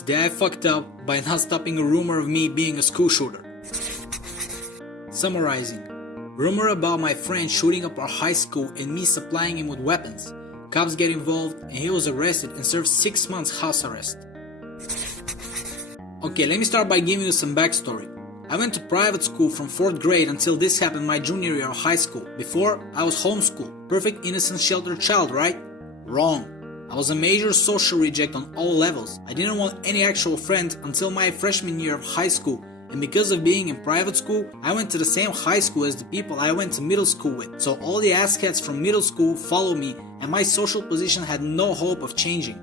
Today I fucked up by not stopping a rumor of me being a school shooter. Summarizing. Rumor about my friend shooting up our high school and me supplying him with weapons. Cops get involved and he was arrested and served 6 months house arrest. Okay, let me start by giving you some backstory. I went to private school from 4th grade until this happened my junior year of high school. Before, I was homeschooled. Perfect innocent sheltered child, right? Wrong. I was a major social reject on all levels. I didn't want any actual friends until my freshman year of high school. And because of being in private school, I went to the same high school as the people I went to middle school with. So all the asscats from middle school followed me and my social position had no hope of changing.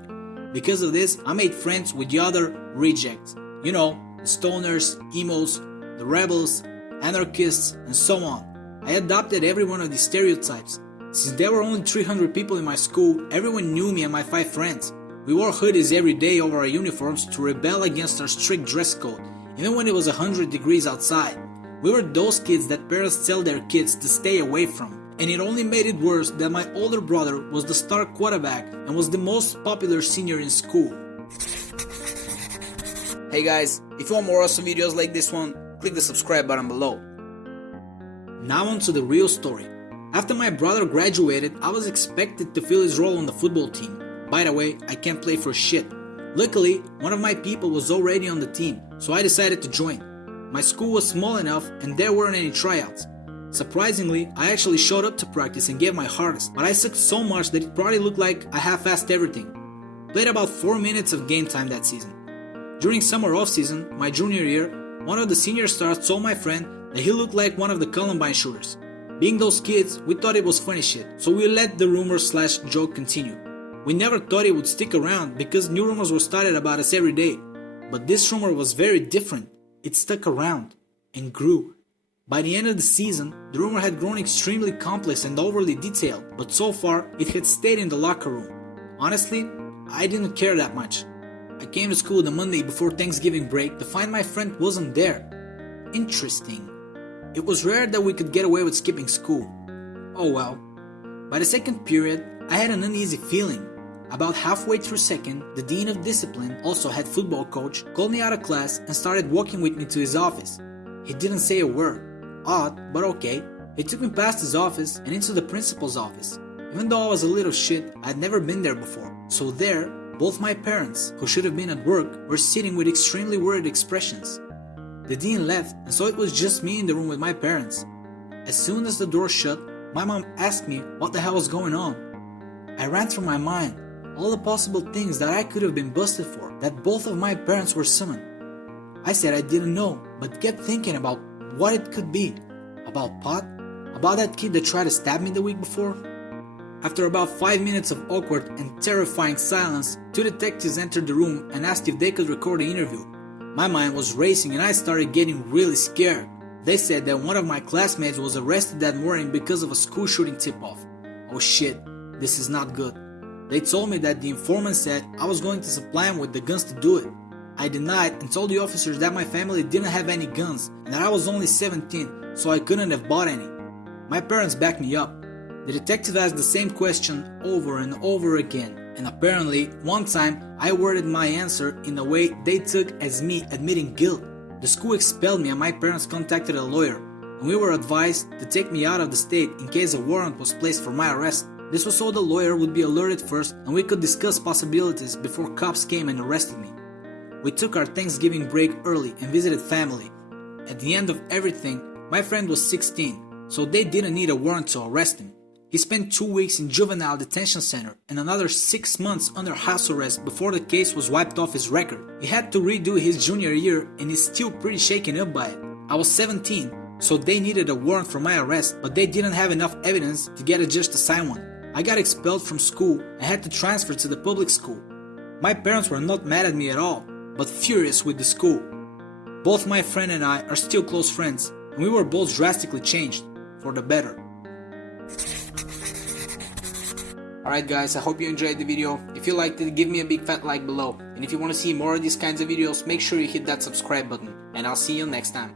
Because of this, I made friends with the other rejects. You know, the stoners, emos, the rebels, anarchists, and so on. I adopted every one of these stereotypes. Since there were only 300 people in my school, everyone knew me and my 5 friends. We wore hoodies every day over our uniforms to rebel against our strict dress code, even when it was 100 degrees outside. We were those kids that parents tell their kids to stay away from. And it only made it worse that my older brother was the star quarterback and was the most popular senior in school. Hey guys, if you want more awesome videos like this one, click the subscribe button below. Now on to the real story. After my brother graduated, I was expected to fill his role on the football team. By the way, I can't play for shit. Luckily, one of my people was already on the team, so I decided to join. My school was small enough and there weren't any tryouts. Surprisingly, I actually showed up to practice and gave my hardest, but I sucked so much that it probably looked like I half-assed everything. Played about 4 minutes of game time that season. During summer off-season, my junior year, one of the senior stars told my friend that he looked like one of the Columbine shooters. Being those kids, we thought it was funny shit, so we let the rumor/joke continue. We never thought it would stick around because new rumors were started about us every day. But this rumor was very different. It stuck around and grew. By the end of the season, the rumor had grown extremely complex and overly detailed, but so far it had stayed in the locker room. Honestly, I didn't care that much. I came to school the Monday before Thanksgiving break to find my friend wasn't there. Interesting. It was rare that we could get away with skipping school. Oh well. By the second period, I had an uneasy feeling. About halfway through second, the dean of discipline, also head football coach, called me out of class and started walking with me to his office. He didn't say a word. Odd, but okay. He took me past his office and into the principal's office. Even though I was a little shit, I'd never been there before. So there, both my parents, who should have been at work, were sitting with extremely worried expressions. The dean left, and so it was just me in the room with my parents. As soon as the door shut, my mom asked me what the hell was going on. I ran through my mind all the possible things that I could have been busted for, that both of my parents were summoned. I said I didn't know, but kept thinking about what it could be. About pot? About that kid that tried to stab me the week before? After about 5 minutes of awkward and terrifying silence, 2 detectives entered the room and asked if they could record the interview. My mind was racing and I started getting really scared. They said that one of my classmates was arrested that morning because of a school shooting tip-off. Oh shit, this is not good. They told me that the informant said I was going to supply him with the guns to do it. I denied and told the officers that my family didn't have any guns and that I was only 17, so I couldn't have bought any. My parents backed me up. The detective asked the same question over and over again, and apparently, one time, I worded my answer in a way they took as me admitting guilt. The school expelled me and my parents contacted a lawyer, and we were advised to take me out of the state in case a warrant was placed for my arrest. This was so the lawyer would be alerted first and we could discuss possibilities before cops came and arrested me. We took our Thanksgiving break early and visited family. At the end of everything, my friend was 16, so they didn't need a warrant to arrest him. He spent 2 weeks in juvenile detention center and another 6 months under house arrest before the case was wiped off his record. He had to redo his junior year and is still pretty shaken up by it. I was 17, so they needed a warrant for my arrest, but they didn't have enough evidence to get a judge to sign one. I got expelled from school and had to transfer to the public school. My parents were not mad at me at all, but furious with the school. Both my friend and I are still close friends, and we were both drastically changed, for the better. Alright guys, I hope you enjoyed the video. If you liked it, give me a big fat like below. And if you want to see more of these kinds of videos, make sure you hit that subscribe button. And I'll see you next time.